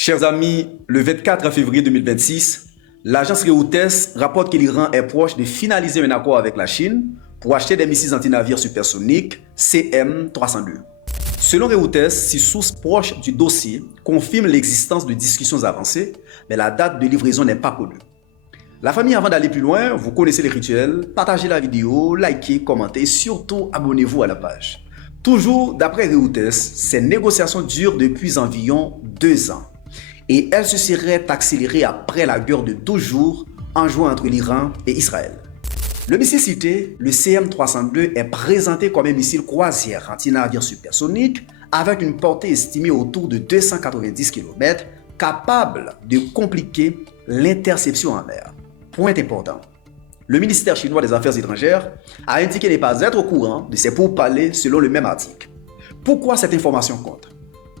Chers amis, le 24 février 2026, l'agence Reuters rapporte que l'Iran est proche de finaliser un accord avec la Chine pour acheter des missiles antinavires supersoniques CM-302. Selon Reuters, six sources proches du dossier confirment l'existence de discussions avancées, mais la date de livraison n'est pas connue. La famille, avant d'aller plus loin, vous connaissez les rituels, partagez la vidéo, likez, commentez et surtout abonnez-vous à la page. Toujours d'après Reuters, ces négociations durent depuis environ 2 ans et elles se seraient accélérées après la guerre de 12 jours en juin entre l'Iran et Israël. Le missile cité, le CM-302, est présenté comme un missile croisière anti-navire supersonique avec une portée estimée autour de 290 km, capable de compliquer l'interception en mer. Point important. Le ministère chinois des Affaires étrangères a indiqué ne pas être au courant de ces pourparlers selon le même article. Pourquoi cette information compte?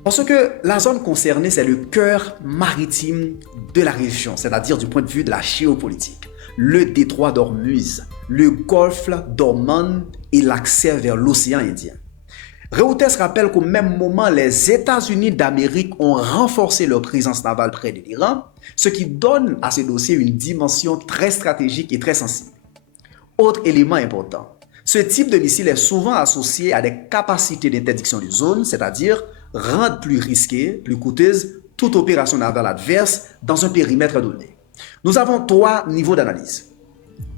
Parce que la zone concernée, c'est le cœur maritime de la région, c'est-à-dire du point de vue de la géopolitique. Le détroit d'Ormuz, le golfe d'Oman et l'accès vers l'océan Indien. Reuters rappelle qu'au même moment, les États-Unis d'Amérique ont renforcé leur présence navale près de l'Iran, ce qui donne à ce dossier une dimension très stratégique et très sensible. Autre élément important, ce type de missile est souvent associé à des capacités d'interdiction de zone, c'est-à-dire rendre plus risquée, plus coûteuse toute opération navale adverse dans un périmètre donné. Nous avons 3 niveaux d'analyse.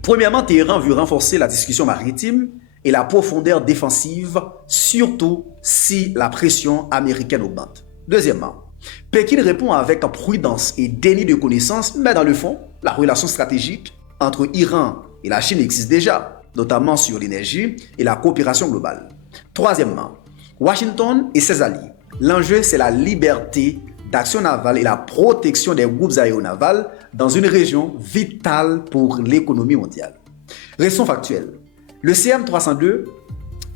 Premièrement, Téhéran veut renforcer la discussion maritime et la profondeur défensive, surtout si la pression américaine augmente. Deuxièmement, Pékin répond avec prudence et déni de connaissance, mais dans le fond, la relation stratégique entre Iran et la Chine existe déjà, notamment sur l'énergie et la coopération globale. Troisièmement, Washington et ses alliés. L'enjeu, c'est la liberté d'action navale et la protection des groupes aéronavals dans une région vitale pour l'économie mondiale. Restons factuels. Le CM-302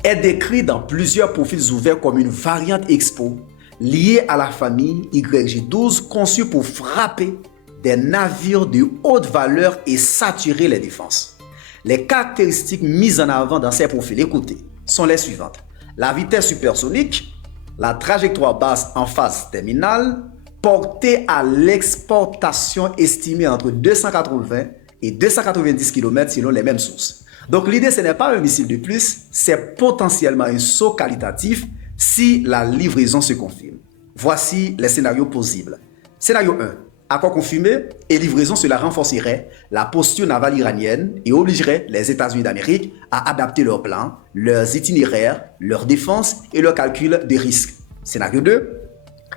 est décrit dans plusieurs profils ouverts comme une variante Expo liée à la famille YG-12 conçue pour frapper des navires de haute valeur et saturer les défenses. Les caractéristiques mises en avant dans ces profils, écoutez, sont les suivantes. La vitesse supersonique, la trajectoire basse en phase terminale, portée à l'exportation estimée entre 280 et 290 km selon les mêmes sources. Donc l'idée, ce n'est pas un missile de plus, c'est potentiellement un saut qualitatif si la livraison se confirme. Voici les scénarios possibles. Scénario 1. Accord confirmé et livraison, cela renforcerait la posture navale iranienne et obligerait les États-Unis d'Amérique à adapter leurs plans, leurs itinéraires, leurs défenses et leurs calculs de risque. Scénario 2.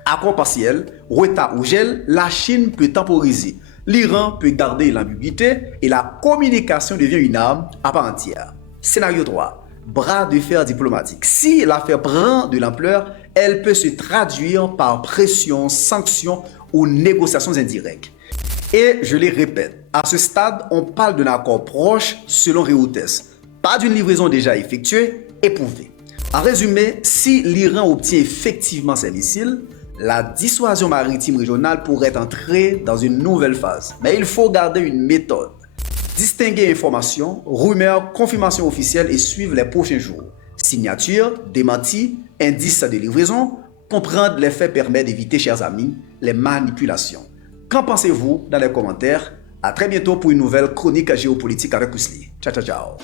Accord partiel, retard ou gel, la Chine peut temporiser. L'Iran peut garder l'ambiguïté et la communication devient une arme à part entière. Scénario 3. Bras de fer diplomatique. Si l'affaire prend de l'ampleur, elle peut se traduire par pression, sanctions ou négociations indirectes. Et je les répète, à ce stade, on parle d'un accord proche selon Reuters, pas d'une livraison déjà effectuée, éprouvée. En résumé, si l'Iran obtient effectivement ces missiles, la dissuasion maritime régionale pourrait entrer dans une nouvelle phase. Mais il faut garder une méthode. Distinguer information, rumeurs, confirmation officielle et suivre les prochains jours. Signature, démenti, indice de livraison. Comprendre les faits permet d'éviter, chers amis, les manipulations. Qu'en pensez-vous dans les commentaires? À très bientôt pour une nouvelle chronique géopolitique avec Ousli. Ciao, ciao, ciao.